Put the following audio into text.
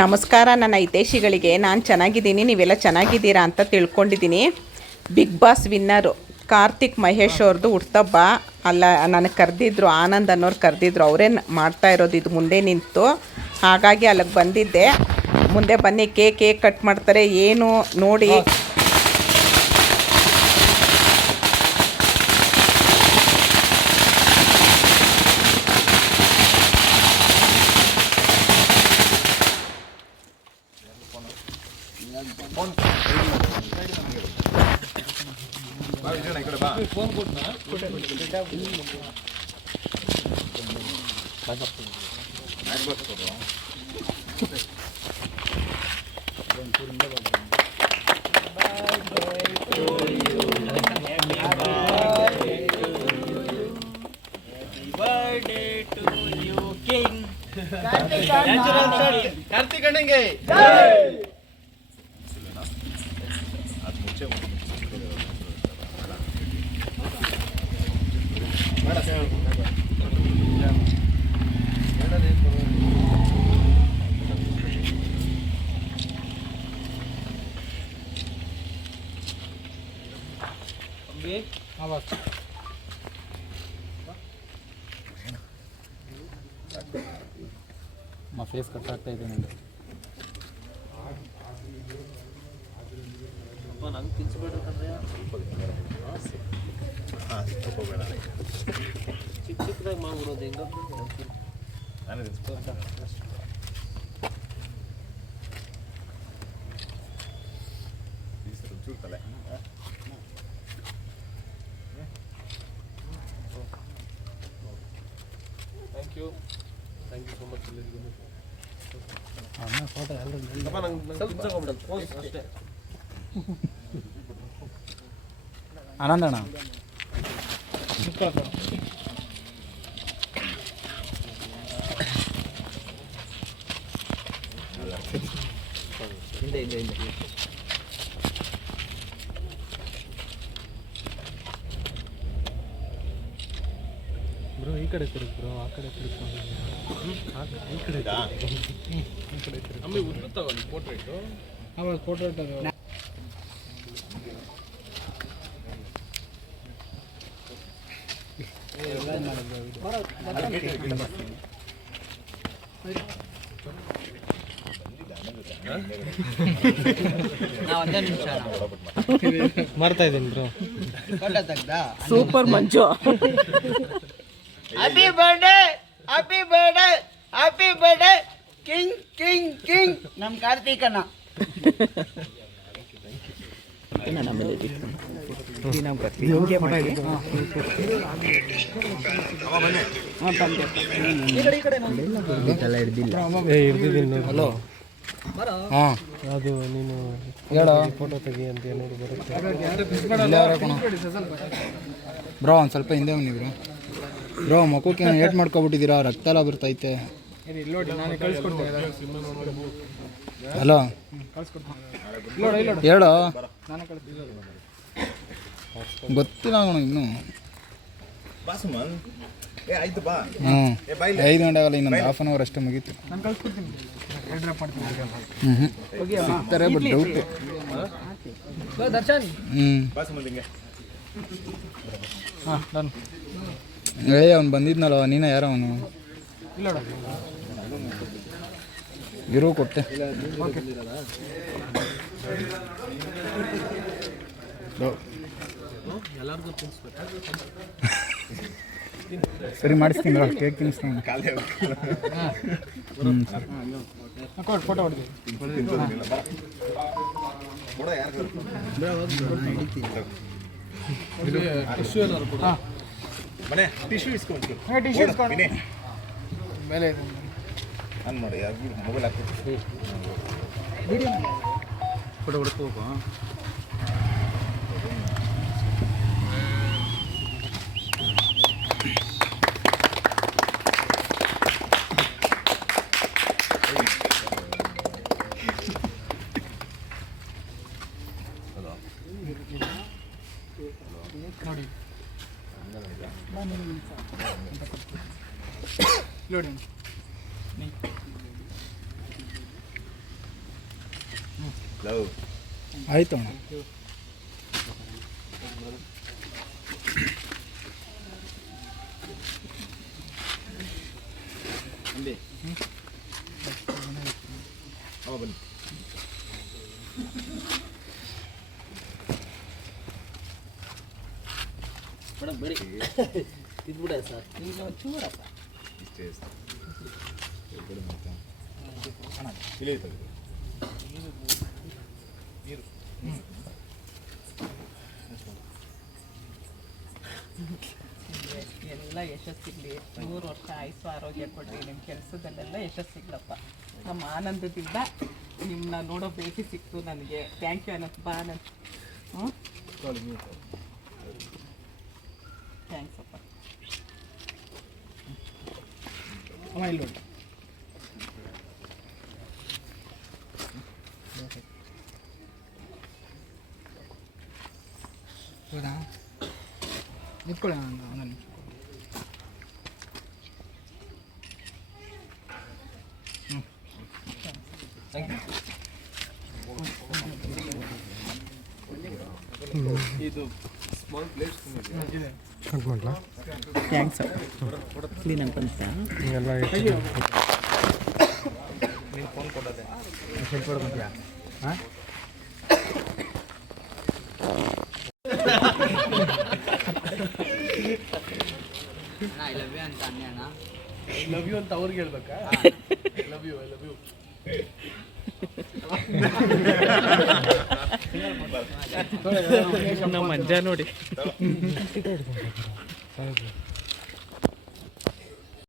ನಮಸ್ಕಾರ, ನನ್ನ ಹಿತೈಷಿಗಳಿಗೆ. ನಾನು ಚೆನ್ನಾಗಿದ್ದೀನಿ, ನೀವೆಲ್ಲ ಚೆನ್ನಾಗಿದ್ದೀರಾ ಅಂತ ತಿಳ್ಕೊಂಡಿದ್ದೀನಿ. Big boss winner Karthik Mahesh ಅವ್ರದ್ದು ಹುಟ್ಟಬ್ಬ ಅಲ್ಲ, ನನಗೆ ಕರೆದಿದ್ರು, ಆನಂದ್ ಅನ್ನೋರು ಕರೆದಿದ್ರು, ಅವರೇ ಮಾಡ್ತಾ ಇರೋದು ಇದು ಮುಂದೆ ನಿಂತು. ಹಾಗಾಗಿ ಅಲ್ಲಿಗೆ ಬಂದಿದ್ದೆ. ಮುಂದೆ ಬನ್ನಿ, ಕೇಕ್ ಕೇಕ್ ಕಟ್ ಮಾಡ್ತಾರೆ, ಏನು ನೋಡಿ. ಫೋನ್ ಕಾರ್ತಿಕ್ ಅಣ್ಣಂಗೆ ಮಾ ಫೇಸ್ ಕಟ್ ಆಗ್ತಾ ಇದೆ ನನ್ನ ಬಾಡಿ ಬಾಡಿ ಬಾಡಿ ನಾವು ಚಿಕ್ಕ ಚಿಕ್ಕದಾಗಿ ಮಾಡ್ಬಿಡೋದು ದೆಂಗ ಆನೆ this thank you so much ಎಲ್ಲರಿಗೂ ಅಣ್ಣ ಫೋಟೋ ಎಲ್ಲರೂ ಅಪ್ಪ ನಂಗೆ ನಂಗೆ ತಿನ್ಸೋಗ್ಬಿಡೋದು ಪೋಸ್ ಅಷ್ಟೇ ಆನಂದಣ್ಣ ಹಿಂದೆ ಹಿಂದೆ ಹಿಂದೆ ಬ್ರೋ ಈ ಕಡೆ ತಿರುಗಿ ಬ್ರೋ ಆ ಕಡೆ ತಿರುಗಿ ಈ ಕಡೆ ಅಮ್ಮಿ ಉದ್ದು ತಗೊಳ್ಳಿ ಪೋರ್ಟ್ರೇಟು ಅವಾಗ ಫೋಟೋ ಮರ್ತಾ ಇದ್ದೀನಿ bro super Manju. Happy birthday happy birthday happy birthday king king king ನಮ್ಮ ಕಾರ್ತಿಕನ. ಹಲೋ. ಹಾಂ ಅದು ನೀನು ಹೇಳು ಫೋಟೋ ತೆಗಿ ಅಂತ ಬರುತ್ತೆ ಬ್ರೋ ಒಂದು ಸ್ವಲ್ಪ ಹಿಂದೆ ಬನ್ನಿ ಬ್ರೋ ಮಕ್ಕಕ್ಕೆ ಏಟ್ ಮಾಡ್ಕೊಬಿಟ್ಟಿದ್ದೀರಾ? ರಕ್ತ ಎಲ್ಲ ಬರ್ತೈತೆ. ಹಲೋ ಹೇಳೋ. ಗೊತ್ತಿಲ್ಲ ಅವನು ಇನ್ನು. ಹ್ಞೂ. ಐದು ಗಂಟೆ ಆಗಲ್ಲ ಇನ್ನೊಂದು ಹಾಫ್ ಆನ್ ಅವರ್ ಅಷ್ಟೇ ಮುಗೀತು. ಹ್ಞೂ ಸಿಗ್ತಾರೆ ಬಟ್ ಡೌಟ್ ಹ್ಞೂ ಏ ಅವ್ನು ಬಂದಿದ್ನಲ್ಲ ನೀನ ಯಾರ ಅವನು? ಇರೋ ಕೊಟ್ಟೆ. ಸರಿ ಮಾಡಿಸ್ತೀನಿ ಕೇಕ್ ತಿನ್ನಿಸ್ತೀನಿ ಫೋಟೋ ಮನೆ ಟಿಶ್ಯೂ ಇಸ್ಕೊಂಡು. ಮೇಲೆ ನಾನು ನೋಡಿ ಮೊಬೈಲ್ ಹಾಕ್ತೀನಿ ಫೋಟೋ ಹೋಗು ನೋಡಿ. ಲವ್ ಆಯ್ತು ಅಣ್ಣ ಅಂಬಿ ಅವ ಬನ್ನಿ ಮೇಡಮ್ ಬರೀ ಇದ್ಬಿಡ ಸರ್ ಚೂರಪ್ಪ ಇಷ್ಟೇ. ಇಲ್ಲೇ ನೀರು. ಎಲ್ಲ ಯಶಸ್ಸಿಗ್ಲಿ ನೂರು ವರ್ಷ ಆಯುಸ್ಸು ಆರೋಗ್ಯ ಕೊಡ್ರಿ. ನಿಮ್ಮ ಕೆಲಸದಲ್ಲೆಲ್ಲ ಯಶಸ್ಸಿಗ್ಲಪ್ಪ. ನಮ್ಮ ಆನಂದದಿಂದ ನಿಮ್ಮನ್ನ ನೋಡೋ ಭೇಟಿ ಸಿಕ್ತು ನನಗೆ. Thank you Ananta. ಬಾ ಅನಂತ್. ಹ್ಞೂ ಥ್ಯಾಂಕ್ಸ್ ಅಪ್ಪ ಅಮ್ಮ ಇಲ್ಲಿ ನೋಡಿ ಹೌದಾ ನಿಂತ್ಕೊಳ್ಳಿ ಒಂದು ಒಂದು ನಿಮಿಷ ಇದು ಸ್ಮಾಲ್ ಪ್ಲೇಟ್ಸ್ ಥ್ಯಾಂಕ್ಸ್ ಕ್ಲೀನ್ ಅಂತ ನೀನು ಫೋನ್ ಕೊಡೋದೆ ಸ್ವಲ್ಪ ಹೊಡ್ಕೊಂತೀಯಾ ಹಾಂ ಲವ್ ಯು ಅಂತ. ಅವ್ರಿಗೆ ಹೇಳ್ಬೇಕಾ love you I love you ನಮ್ಮ ಅಜ್ಜ ನೋಡಿ.